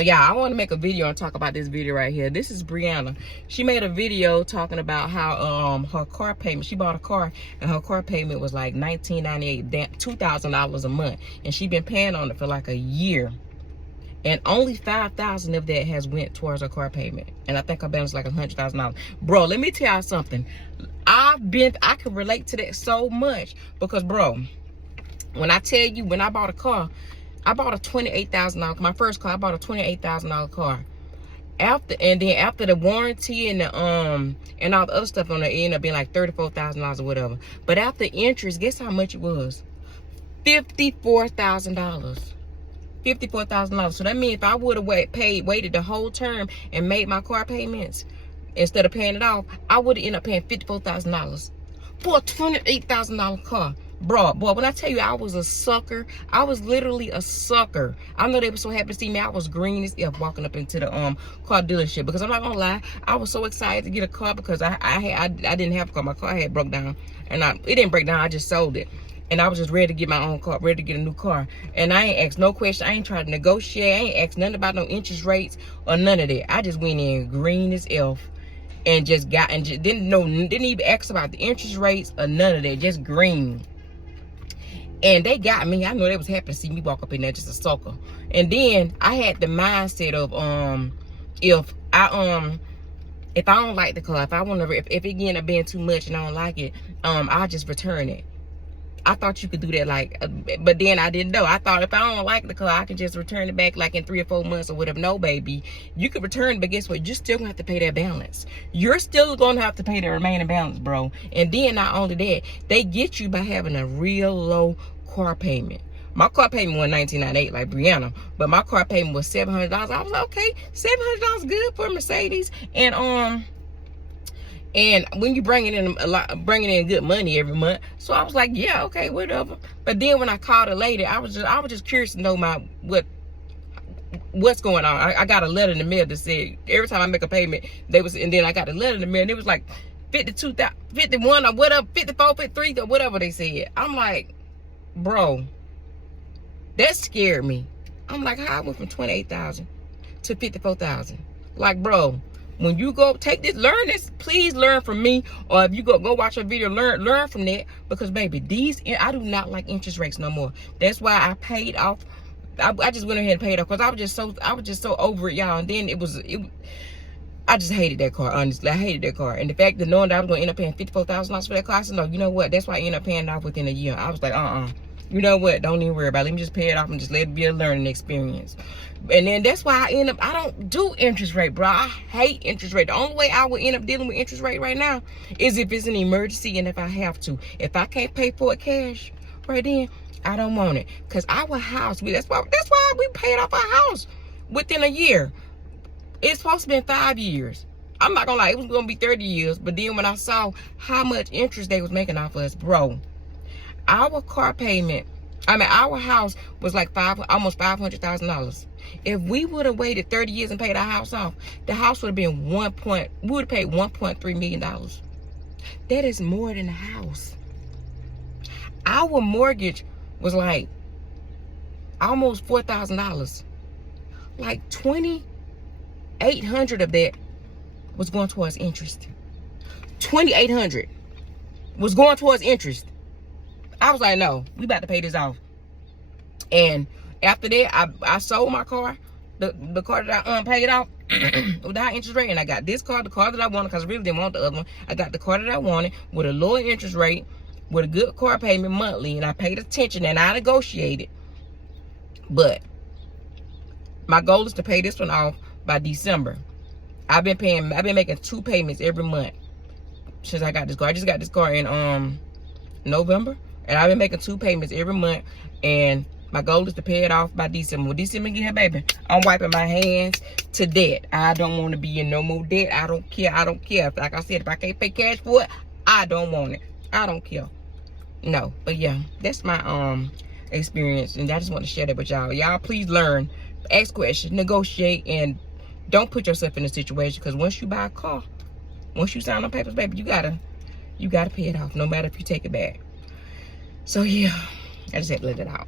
Yeah, I want to make a video and talk about this video right here. This is Brianna. She made a video talking about how her car payment, she bought a car and her car payment was like $19.98, $2,000 a month, and she been paying on it for like a year, and only $5,000 of that has went towards her car payment, and I think her balance is like $100,000. Bro, let me tell y'all something. I can relate to that so much, because bro, when I tell you, when I bought a car, I bought a $28,000, my first car, I bought a $28,000 car. After the warranty and the and all the other stuff on it, ended up being like $34,000 or whatever. But after interest, guess how much it was? $54,000. $54,000. So that means if I would have waited the whole term and made my car payments instead of paying it off, I would have ended up paying $54,000 for a $28,000 car. Bro, boy, when I tell you I was a sucker, I was literally a sucker. I know they were so happy to see me. I was green as if walking up into the car dealership, because I'm not gonna lie, I was so excited to get a car because I didn't have a car. My car had broke down, and it didn't break down. I just sold it, and I was just ready to get my own car, ready to get a new car. And I ain't asked no question. I ain't tried to negotiate. I ain't asked nothing about no interest rates or none of that. I just went in green as elf and just didn't even ask about the interest rates or none of that. Just green. And they got me. I know they was happy to see me walk up in there just a sucker. And then I had the mindset of if I don't like the car, if it end up being too much and I don't like it, I'll just return it. I thought you could do that, like, but then I didn't know. I thought if I don't like the car, I can just return it back like in 3 or 4 months or whatever. No, baby, you could return it, but guess what? You're still gonna have to pay that balance. You're still gonna have to pay the remaining balance, bro. And then not only that, they get you by having a real low car payment. My car payment was $19.98 like Brianna, but my car payment was $700. I was like, okay, $700 good for a Mercedes. And when you bringing in good money every month, so I was like, yeah, okay, whatever. But then when I called her later, I was just curious to know what's going on. I got a letter in the mail that said every time I make a payment, and then I got a letter in the mail and it was like 52,000, 51 or whatever, 54, 53 or whatever they said. I'm like, bro, that scared me. I'm like, how I went from 28,000 to 54,000? Like, bro, when you go take this, learn this, please learn from me. Or if you go watch a video, learn from that. Because baby, I do not like interest rates no more. That's why I paid off. I just went ahead and paid off because I was just so over it, y'all. And then I just hated that car, honestly. I hated that car. And the fact that knowing that I was gonna end up paying $54,000 for that car, I said, no, you know what? That's why I ended up paying it off within a year. I was like, you know what? Don't even worry about it. Let me just pay it off and just let it be a learning experience. And then that's why I don't do interest rate, bro. I hate interest rate. The only way I would end up dealing with interest rate right now is if it's an emergency and if I have to. If I can't pay for it cash right then, I don't want it. Because our house, that's why we paid off our house within a year. It's supposed to be 5 years. I'm not gonna lie, it was gonna be 30 years. But then when I saw how much interest they was making off us, bro, our car payment, our house was like almost $500,000. If we would have waited 30 years and paid our house off, the house would have been we would have paid $1.3 million. That is more than the house. Our mortgage was like almost $4,000. Like $2,800 of that was going towards interest. $2,800 was going towards interest. I was like, no, we about to pay this off. And after that, I sold my car, the car that I paid off with the high interest rate, and I got this car, the car that I wanted, because I really didn't want the other one. I got the car that I wanted with a lower interest rate, with a good car payment monthly, and I paid attention and I negotiated. But my goal is to pay this one off by December. I've been making 2 payments every month since I got this car. I just got this car in November, and I've been making 2 payments every month, and my goal is to pay it off by December. When December get here, baby, I'm wiping my hands to debt. I don't want to be in no more debt. I don't care. Like I said, if I can't pay cash for it, I don't want it. I don't care. No, but yeah, that's my experience, and I just want to share that with y'all. Y'all please learn, ask questions, negotiate, and don't put yourself in a situation, because once you buy a car, once you sign on papers, baby, you gotta pay it off, no matter if you take it back. So yeah, I just had to let it out.